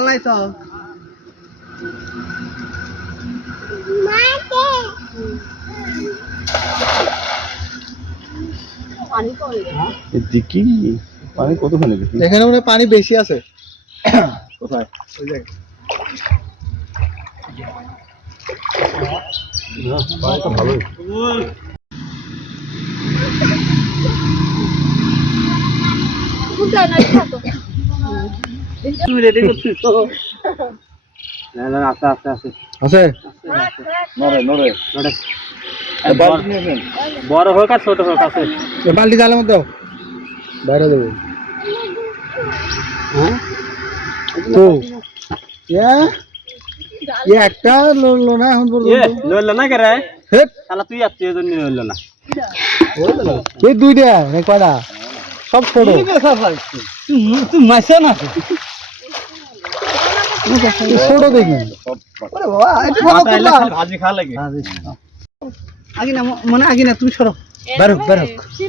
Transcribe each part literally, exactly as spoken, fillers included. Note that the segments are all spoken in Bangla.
পালাই তো দেখি পানি কতখানি দেখি এখানে মনে পানি বেশি আছে কোথায় ওই জায়গায় পানি তো ভালোই তুই রেডি করছিস তো না না আস্তে আস্তে আস্তে আছে নরে নরে নরে বড় হোক আর ছোট হোক আছে এই বালতি জালের মধ্যে দাও বাইরে দেবো হ্যাঁ তো ইয়া ইয়া একটা লড়লো না এখন পর্যন্ত লড়লো না কেরে হেট শালা তুই আসছিস এজন্য লড়লো না এই দুইটা না কয়টা সব ছোট তুই মাসে না ছোট দেখি আরে বাবা একটু বড় করলা ভাজি খা লাগে আগে না মনে আগে না তুমি সরো বেরো বেরো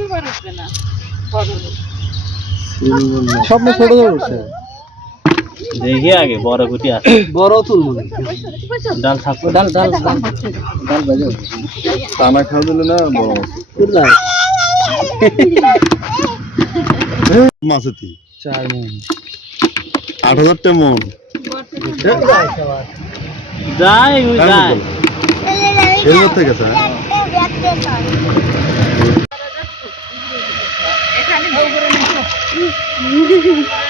সব না ছোট করছে দেখি আগে বড় গুটি আছে বড় তুল মনে ডাল থাকবে ডাল ডাল ডাল ডাল বাজে টানা খাওয়া দিলে না বড় কুদলা মাছ আছে চার মন আট হাজার টা মন যাই যাই এর মধ্যে গেছে এখানে